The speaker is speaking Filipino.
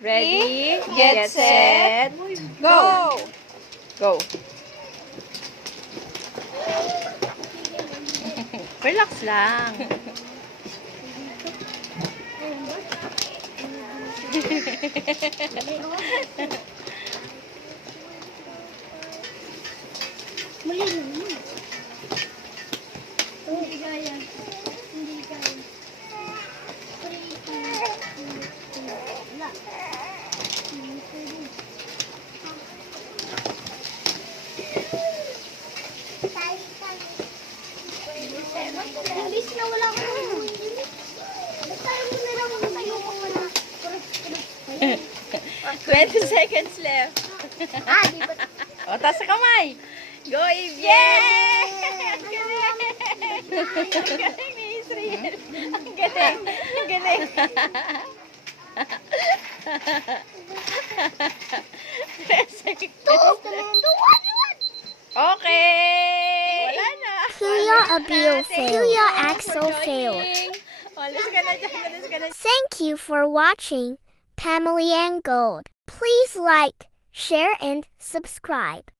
Ready, get set, go! Go. Relax lang. Muli naman. Hindi kaya. Hindi kaya. Wala. Bilis na wala ko. Tayo mo na lang tayo ko wala. 20 seconds left. Di ba? O, taas sa kamay. Go, Eve! Yay! Ang galing! Ang galing ni Israel. Ang galing. Ang galing. Okay! Wala na. Kuya Abil failed. Kuya Axel For failed. joining. Alis ka na dyan. Alis ka na. Thank you for watching Pamela and Gold. Please like, share, and subscribe.